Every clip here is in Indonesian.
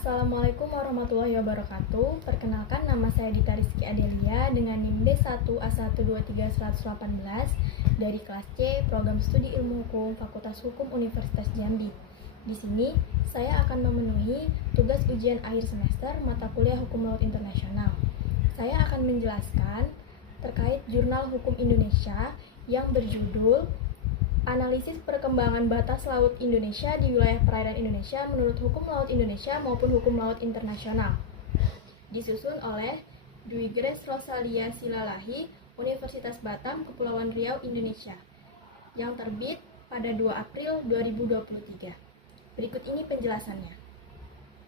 Assalamualaikum warahmatullahi wabarakatuh. Perkenalkan, nama saya Dita Rizky Adelia dengan NIM D1A123-118 dari kelas C Program Studi Ilmu Hukum Fakultas Hukum Universitas Jambi. Di sini saya akan memenuhi tugas ujian akhir semester mata kuliah Hukum Laut Internasional. Saya akan menjelaskan terkait Jurnal Hukum Indonesia yang berjudul Analisis Perkembangan Batas Laut Indonesia di Wilayah Perairan Indonesia menurut Hukum Laut Indonesia maupun Hukum Laut Internasional. Disusun oleh Dwi Grace Rosalia Silalahi, Universitas Batam, Kepulauan Riau, Indonesia, yang terbit pada 2 April 2023. Berikut ini penjelasannya.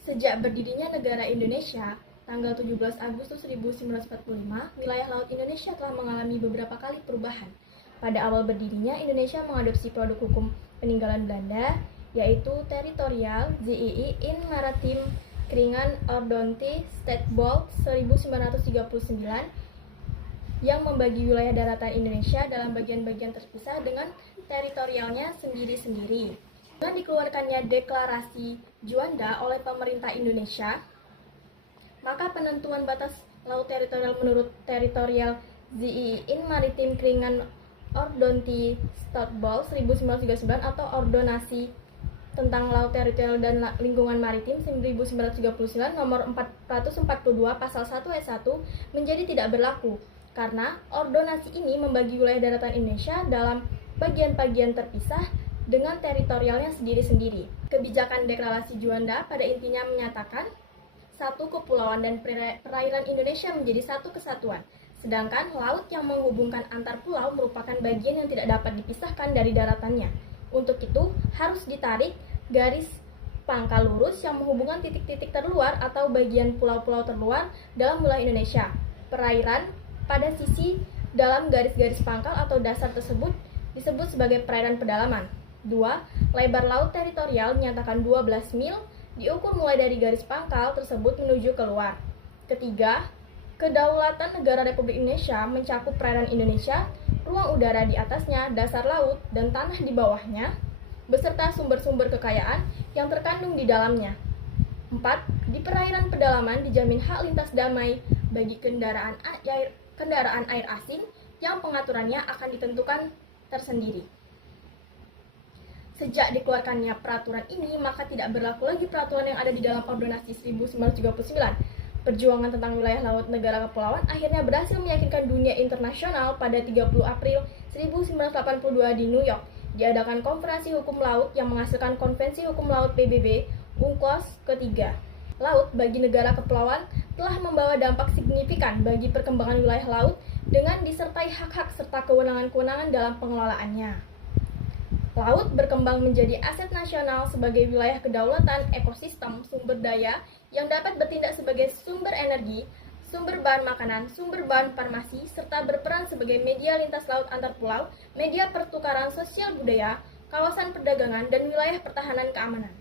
Sejak berdirinya negara Indonesia, tanggal 17 Agustus 1945, wilayah laut Indonesia telah mengalami beberapa kali perubahan. Pada awal berdirinya, Indonesia mengadopsi produk hukum peninggalan Belanda, yaitu Territorial Zee in Maritime Kringen Ordonnance Staatbestel 1939 yang membagi wilayah daratan Indonesia dalam bagian-bagian terpisah dengan teritorialnya sendiri-sendiri. Dengan dikeluarkannya Deklarasi Juanda oleh pemerintah Indonesia, maka penentuan batas laut teritorial menurut Territorial Zee in Maritime Kringen Ordonnance Staatbestel 1939 atau Ordonasi tentang Laut Teritorial dan Lingkungan Maritim 1939 nomor 442 pasal 1 ayat 1 menjadi tidak berlaku karena ordonasi ini membagi wilayah daratan Indonesia dalam bagian-bagian terpisah dengan teritorialnya sendiri-sendiri. Kebijakan Deklarasi Juanda pada intinya menyatakan satu kepulauan dan perairan Indonesia menjadi satu kesatuan. Sedangkan laut yang menghubungkan antar pulau merupakan bagian yang tidak dapat dipisahkan dari daratannya. Untuk itu, harus ditarik garis pangkal lurus yang menghubungkan titik-titik terluar atau bagian pulau-pulau terluar dalam wilayah Indonesia. Perairan pada sisi dalam garis-garis pangkal atau dasar tersebut disebut sebagai perairan pedalaman. 2. Lebar laut teritorial dinyatakan 12 mil, diukur mulai dari garis pangkal tersebut menuju keluar. Ketiga, kedaulatan negara Republik Indonesia mencakup perairan Indonesia, ruang udara di atasnya, dasar laut, dan tanah di bawahnya, beserta sumber-sumber kekayaan yang terkandung di dalamnya. 4. Di perairan pedalaman dijamin hak lintas damai bagi kendaraan air asing yang pengaturannya akan ditentukan tersendiri. Sejak dikeluarkannya peraturan ini, maka tidak berlaku lagi peraturan yang ada di dalam Ordonasi 1939. Perjuangan tentang wilayah laut negara kepulauan akhirnya berhasil meyakinkan dunia internasional pada 30 April 1982 di New York. Diadakan konferensi hukum laut yang menghasilkan Konvensi Hukum Laut PBB UNCLOS ketiga. Laut bagi negara kepulauan telah membawa dampak signifikan bagi perkembangan wilayah laut dengan disertai hak-hak serta kewenangan-kewenangan dalam pengelolaannya. Laut berkembang menjadi aset nasional sebagai wilayah kedaulatan ekosistem sumber daya yang dapat bertindak sebagai sumber energi, sumber bahan makanan, sumber bahan farmasi, serta berperan sebagai media lintas laut antar pulau, media pertukaran sosial budaya, kawasan perdagangan, dan wilayah pertahanan keamanan.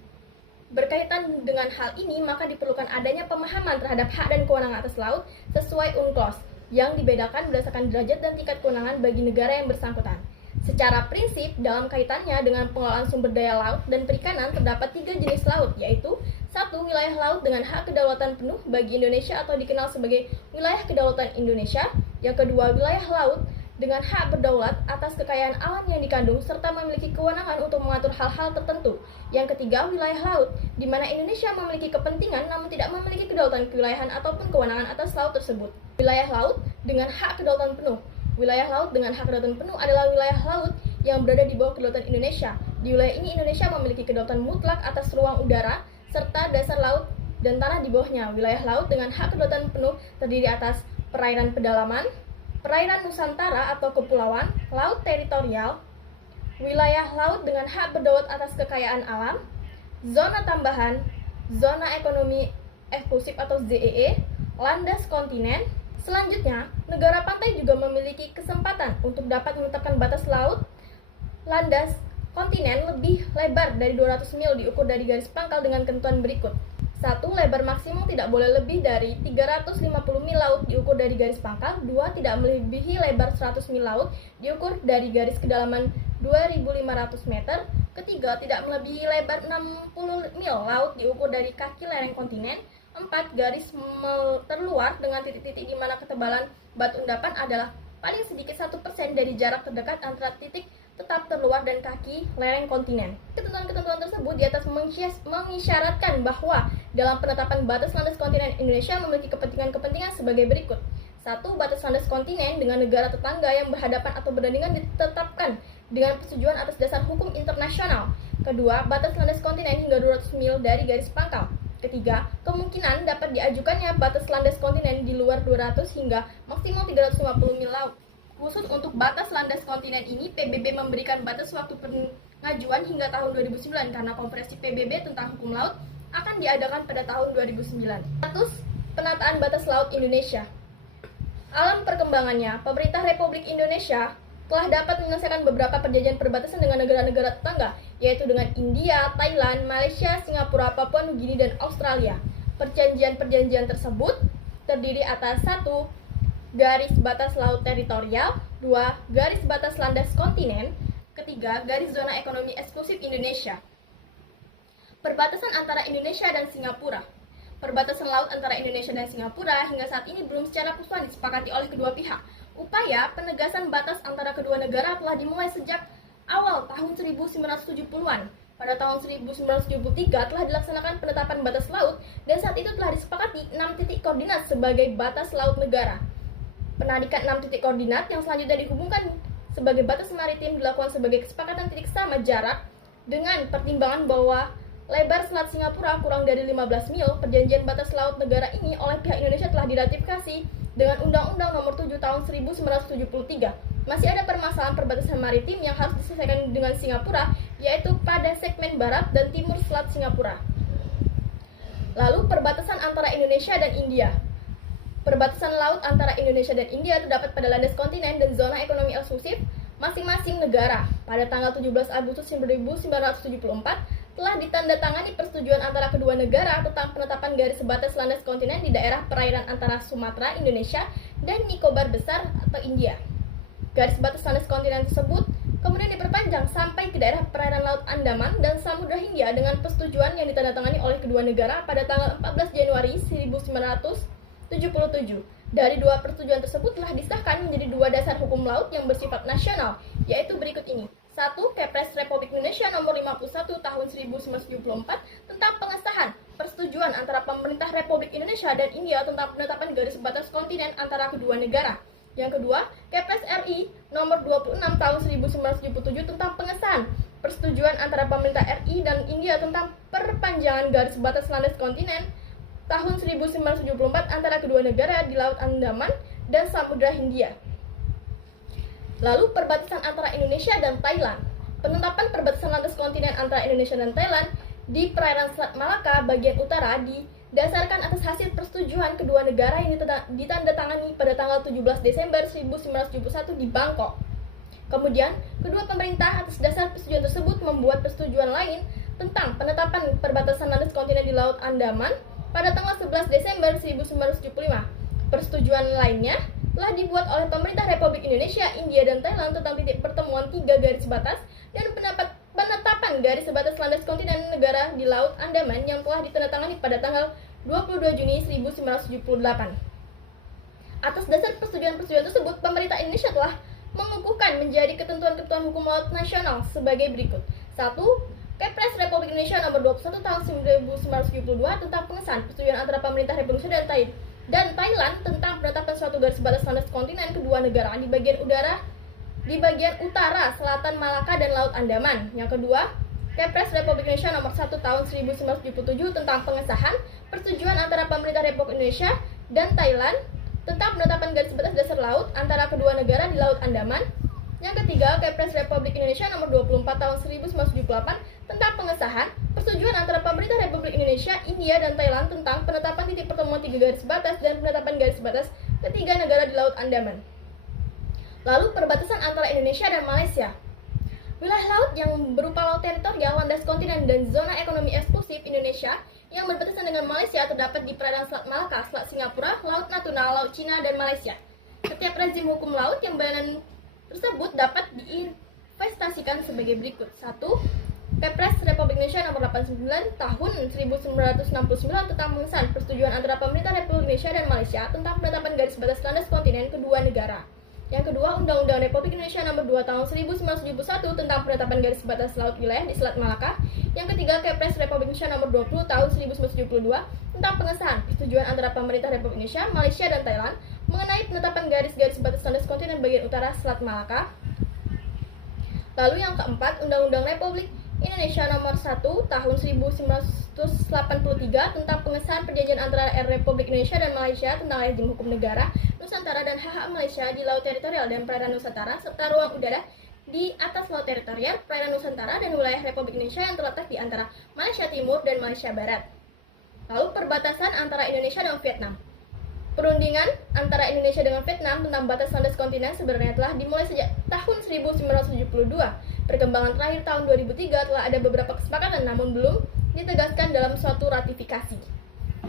Berkaitan dengan hal ini, maka diperlukan adanya pemahaman terhadap hak dan kewenangan atas laut sesuai UNCLOS yang dibedakan berdasarkan derajat dan tingkat kewenangan bagi negara yang bersangkutan. Secara prinsip, dalam kaitannya dengan pengelolaan sumber daya laut dan perikanan terdapat 3 jenis laut, yaitu 1. Wilayah laut dengan hak kedaulatan penuh bagi Indonesia atau dikenal sebagai wilayah kedaulatan Indonesia. Yang kedua, wilayah laut dengan hak berdaulat atas kekayaan alam yang dikandung serta memiliki kewenangan untuk mengatur hal-hal tertentu. Yang ketiga, wilayah laut di mana Indonesia memiliki kepentingan namun tidak memiliki kedaulatan kewilayahan ataupun kewenangan atas laut tersebut. Wilayah laut dengan hak kedaulatan penuh. Wilayah laut dengan hak kedaulatan penuh adalah wilayah laut yang berada di bawah kedaulatan Indonesia. Di wilayah ini Indonesia memiliki kedaulatan mutlak atas ruang udara serta dasar laut dan tanah di bawahnya. Wilayah laut dengan hak kedaulatan penuh terdiri atas perairan pedalaman, perairan nusantara atau kepulauan, laut teritorial, wilayah laut dengan hak berdaulat atas kekayaan alam, zona tambahan, zona ekonomi eksklusif atau ZEE, landas kontinen. Selanjutnya, negara pantai juga memiliki kesempatan untuk dapat menetapkan batas laut landas kontinen lebih lebar dari 200 mil diukur dari garis pangkal dengan ketentuan berikut. 1. Lebar maksimum tidak boleh lebih dari 350 mil laut diukur dari garis pangkal. 2. Tidak melebihi lebar 100 mil laut diukur dari garis kedalaman 2.500 meter. Ketiga, tidak melebihi lebar 60 mil laut diukur dari kaki lereng kontinen. 4. Garis terluar dengan titik-titik di mana ketebalan batu endapan adalah paling sedikit 1% dari jarak terdekat antara titik tetap terluar dan kaki lereng kontinen. Ketentuan-ketentuan tersebut di atas mengisyaratkan bahwa dalam penetapan batas landas kontinen Indonesia memiliki kepentingan-kepentingan sebagai berikut. 1. Batas landas kontinen dengan negara tetangga yang berhadapan atau berdandingan ditetapkan dengan persetujuan atas dasar hukum internasional. Kedua, batas landas kontinen hingga 200 mil dari garis pangkal. Ketiga, kemungkinan dapat diajukannya batas landas kontinen di luar 200 hingga maksimal 350 mil laut. Khusus untuk batas landas kontinen ini, PBB memberikan batas waktu pengajuan hingga tahun 2009 karena konferensi PBB tentang hukum laut akan diadakan pada tahun 2009. Status penataan batas laut Indonesia. Alam perkembangannya, pemerintah Republik Indonesia telah dapat menyelesaikan beberapa perjanjian perbatasan dengan negara-negara tetangga, yaitu dengan India, Thailand, Malaysia, Singapura, Papua Nugini, dan Australia. Perjanjian-perjanjian tersebut terdiri atas 1. Garis batas laut teritorial. 2. Garis batas landas kontinen. Ketiga, garis zona ekonomi eksklusif Indonesia. Perbatasan antara Indonesia dan Singapura. Perbatasan laut antara Indonesia dan Singapura hingga saat ini belum secara keseluruhan disepakati oleh kedua pihak. Upaya penegasan batas antara kedua negara telah dimulai sejak awal tahun 1970-an. Pada tahun 1973 telah dilaksanakan penetapan batas laut dan saat itu telah disepakati 6 titik koordinat sebagai batas laut negara. Penarikan 6 titik koordinat yang selanjutnya dihubungkan sebagai batas maritim dilakukan sebagai kesepakatan titik sama jarak dengan pertimbangan bahwa lebar selat Singapura kurang dari 15 mil. Perjanjian batas laut negara ini oleh pihak Indonesia telah diratifikasi dengan Undang-Undang Nomor 7 Tahun 1973. Masih ada permasalahan perbatasan maritim yang harus diselesaikan dengan Singapura, yaitu pada segmen barat dan timur selat Singapura. Lalu perbatasan antara Indonesia dan India. Perbatasan laut antara Indonesia dan India terdapat pada landas kontinen dan zona ekonomi eksklusif masing-masing negara. Pada tanggal 17 Agustus 1974 telah ditandatangani persetujuan antara kedua negara tentang penetapan garis batas landas kontinen di daerah perairan antara Sumatera, Indonesia, dan Nicobar Besar atau India. Garis batas landas kontinen tersebut kemudian diperpanjang sampai ke daerah perairan Laut Andaman dan Samudra Hindia dengan persetujuan yang ditandatangani oleh kedua negara pada tanggal 14 Januari 1977. Dari dua persetujuan tersebut telah disahkan menjadi dua dasar hukum laut yang bersifat nasional, yaitu berikut ini. 1. Kepres Republik Indonesia Nomor 51 Tahun 1974 tentang pengesahan persetujuan antara pemerintah Republik Indonesia dan India tentang penetapan garis batas kontinen antara kedua negara. Yang kedua, Kepres RI Nomor 26 Tahun 1977 tentang pengesahan persetujuan antara pemerintah RI dan India tentang perpanjangan garis batas landas kontinen tahun 1974 antara kedua negara di Laut Andaman dan Samudra Hindia. Lalu perbatasan antara Indonesia dan Thailand. Penetapan perbatasan landas kontinen antara Indonesia dan Thailand di perairan Selat Malaka bagian utara didasarkan atas hasil persetujuan kedua negara yang ditandatangani pada tanggal 17 Desember 1971 di Bangkok. Kemudian, kedua pemerintah atas dasar persetujuan tersebut membuat persetujuan lain tentang penetapan perbatasan landas kontinen di Laut Andaman pada tanggal 11 Desember 1975. Persetujuan lainnya telah dibuat oleh pemerintah Republik Indonesia, India, dan Thailand tentang titik pertemuan 3 garis batas dan penetapan garis batas landas kontinen negara di Laut Andaman yang telah ditandatangani pada tanggal 22 Juni 1978. Atas dasar persetujuan-persetujuan tersebut, pemerintah Indonesia telah mengukuhkan menjadi ketentuan-ketentuan hukum laut nasional sebagai berikut. 1. Kepres Republik Indonesia Nomor 21 Tahun 1972 tentang pengesahan persetujuan antara pemerintah Republik Indonesia dan Thailand tentang penetapan suatu garis batas landas kontinen kedua negara di bagian utara, selatan Malaka dan Laut Andaman. Yang kedua, Kepres Republik Indonesia Nomor 1 Tahun 1977 tentang pengesahan persetujuan antara pemerintah Republik Indonesia dan Thailand tentang penetapan garis batas dasar laut antara kedua negara di Laut Andaman. Yang ketiga, Kepres Republik Indonesia Nomor 24 Tahun 1998 tentang pengesahan persetujuan antara pemerintah Republik Indonesia, India, dan Thailand tentang penetapan titik pertemuan 3 garis batas dan penetapan garis batas ketiga negara di Laut Andaman. Lalu perbatasan antara Indonesia dan Malaysia. Wilayah laut yang berupa laut teritorial, landas kontinen, dan zona ekonomi eksklusif Indonesia yang berbatasan dengan Malaysia terdapat di perairan Selat Malaka, Selat Singapura, Laut Natuna, Laut Cina, dan Malaysia. Setiap rezim hukum laut yang berlaku tersebut dapat diinvestasikan sebagai berikut. 1. Kepres Republik Indonesia Nomor 89 Tahun 1969 tentang pengesahan persetujuan antara pemerintah Republik Indonesia dan Malaysia tentang penetapan garis batas landas kontinen kedua negara. Yang kedua, Undang-Undang Republik Indonesia Nomor 2 Tahun 1971 tentang penetapan garis batas laut wilayah di Selat Malaka. Yang ketiga, Kepres Republik Indonesia Nomor 20 Tahun 1972 tentang pengesahan persetujuan antara pemerintah Republik Indonesia, Malaysia, dan Thailand mengenai penetapan garis-garis batas landas kontinen bagian utara Selat Malaka. Lalu yang keempat, Undang-Undang Republik Indonesia Nomor 1 Tahun 1983 tentang pengesahan perjanjian antara Republik Indonesia dan Malaysia tentang rezim hukum negara, Nusantara dan hak-hak Malaysia di laut teritorial dan perairan Nusantara serta ruang udara di atas laut teritorial, perairan Nusantara dan wilayah Republik Indonesia yang terletak di antara Malaysia Timur dan Malaysia Barat. Lalu perbatasan antara Indonesia dan Vietnam. Perundingan antara Indonesia dengan Vietnam tentang batas landas kontinen sebenarnya telah dimulai sejak tahun 1972. Perkembangan terakhir tahun 2003 telah ada beberapa kesepakatan namun belum ditegaskan dalam suatu ratifikasi.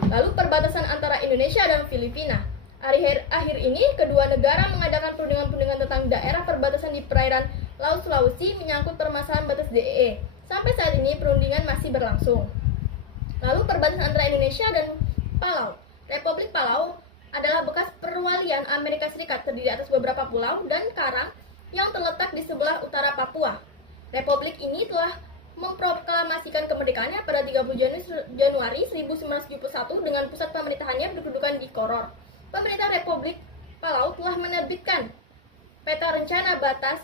Lalu perbatasan antara Indonesia dan Filipina. Akhir ini kedua negara mengadakan perundingan-perundingan tentang daerah perbatasan di perairan Laut Sulawesi menyangkut permasalahan batas DEE. Sampai saat ini perundingan masih berlangsung. Lalu perbatasan antara Indonesia dan Palau. Republik Palau adalah bekas perwalian Amerika Serikat terdiri atas beberapa pulau dan karang yang terletak di sebelah utara Papua. Republik ini telah memproklamasikan kemerdekaannya pada 30 Januari 1971 dengan pusat pemerintahannya berkedudukan di Koror. Pemerintah Republik Palau telah menerbitkan peta rencana batas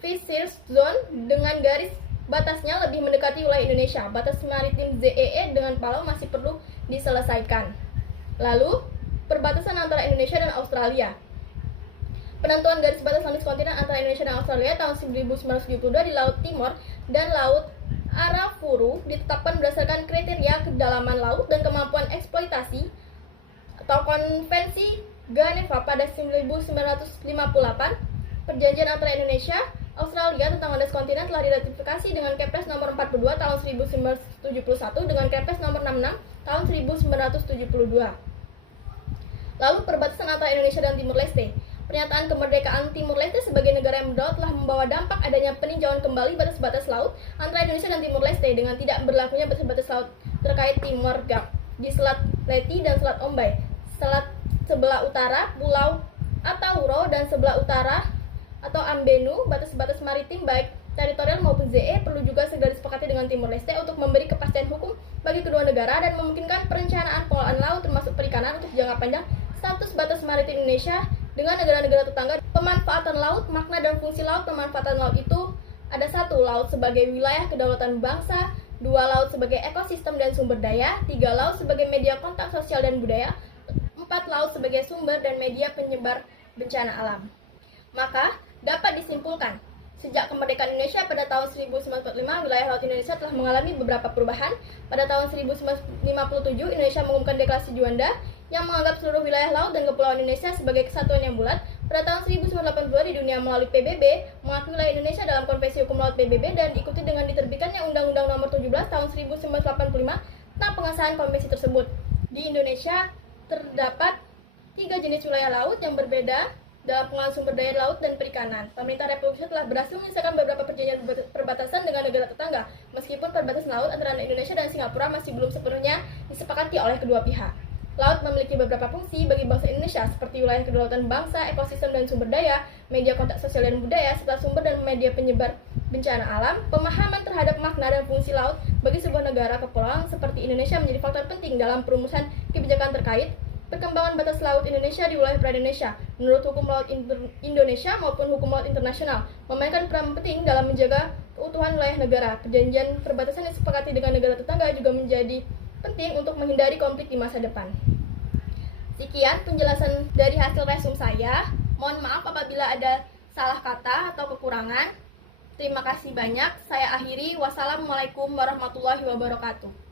Fisheries Zone dengan garis batasnya lebih mendekati wilayah Indonesia. Batas maritim ZEE dengan Palau masih perlu diselesaikan. Lalu, perbatasan antara Indonesia dan Australia. Penentuan garis batas landas kontinen antara Indonesia dan Australia tahun 1972 di Laut Timor dan Laut Arafuru ditetapkan berdasarkan kriteria kedalaman laut dan kemampuan eksploitasi atau Konvensi Geneva pada 1958. Perjanjian antara Indonesia Australia tentang landas kontinen telah diratifikasi dengan Kepres nomor 42 tahun 1971 dengan Kepres nomor 66 tahun 1972. Lalu perbatasan antara Indonesia dan Timur Leste. Pernyataan kemerdekaan Timur Leste sebagai negara yang berdaulat telah membawa dampak adanya peninjauan kembali batas-batas laut antara Indonesia dan Timur Leste dengan tidak berlakunya batas-batas laut terkait Timor Gap di Selat Leti dan Selat Ombay, Selat sebelah utara, Pulau Atauro dan sebelah utara atau Ambenu, batas-batas maritim baik teritorial maupun ZE perlu juga segera disepakati dengan Timur Leste untuk memberi kepastian hukum bagi kedua negara dan memungkinkan perencanaan pengelolaan laut termasuk perikanan untuk jangka panjang. Status batas maritim Indonesia dengan negara-negara tetangga, pemanfaatan laut, makna dan fungsi laut. Pemanfaatan laut itu ada 1. Laut sebagai wilayah kedaulatan bangsa, 2. Laut sebagai ekosistem dan sumber daya, 3. Laut sebagai media kontak sosial dan budaya, 4. Laut sebagai sumber dan media penyebar bencana alam. Maka dapat disimpulkan, sejak kemerdekaan Indonesia pada tahun 1945, wilayah laut Indonesia telah mengalami beberapa perubahan. Pada tahun 1957, Indonesia mengumumkan deklarasi Juanda yang menganggap seluruh wilayah laut dan kepulauan Indonesia sebagai kesatuan yang bulat. Pada tahun 1982 di dunia melalui PBB mengakui wilayah Indonesia dalam Konvensi Hukum Laut PBB dan diikuti dengan diterbitkannya Undang-Undang Nomor 17 Tahun 1985 tentang pengesahan konvensi tersebut. Di Indonesia terdapat 3 jenis wilayah laut yang berbeda dalam pengelolaan sumber daya laut dan perikanan. Pemerintah Republik Indonesia telah berhasil menyelesaikan beberapa perjanjian perbatasan dengan negara tetangga, meskipun perbatasan laut antara Indonesia dan Singapura masih belum sepenuhnya disepakati oleh kedua pihak. Laut memiliki beberapa fungsi bagi bangsa Indonesia, seperti wilayah kedaulatan bangsa, ekosistem dan sumber daya, media kontak sosial dan budaya, serta sumber dan media penyebar bencana alam. Pemahaman terhadap makna dan fungsi laut bagi sebuah negara kepulauan seperti Indonesia menjadi faktor penting dalam perumusan kebijakan terkait perkembangan batas laut Indonesia di wilayah perairan Indonesia. Menurut hukum laut Indonesia maupun hukum laut internasional, memainkan peran penting dalam menjaga keutuhan wilayah negara. Perjanjian perbatasan yang disepakati dengan negara tetangga juga menjadi penting untuk menghindari konflik di masa depan. Sekian penjelasan dari hasil resume saya. Mohon maaf apabila ada salah kata atau kekurangan. Terima kasih banyak. Saya akhiri. Wassalamualaikum warahmatullahi wabarakatuh.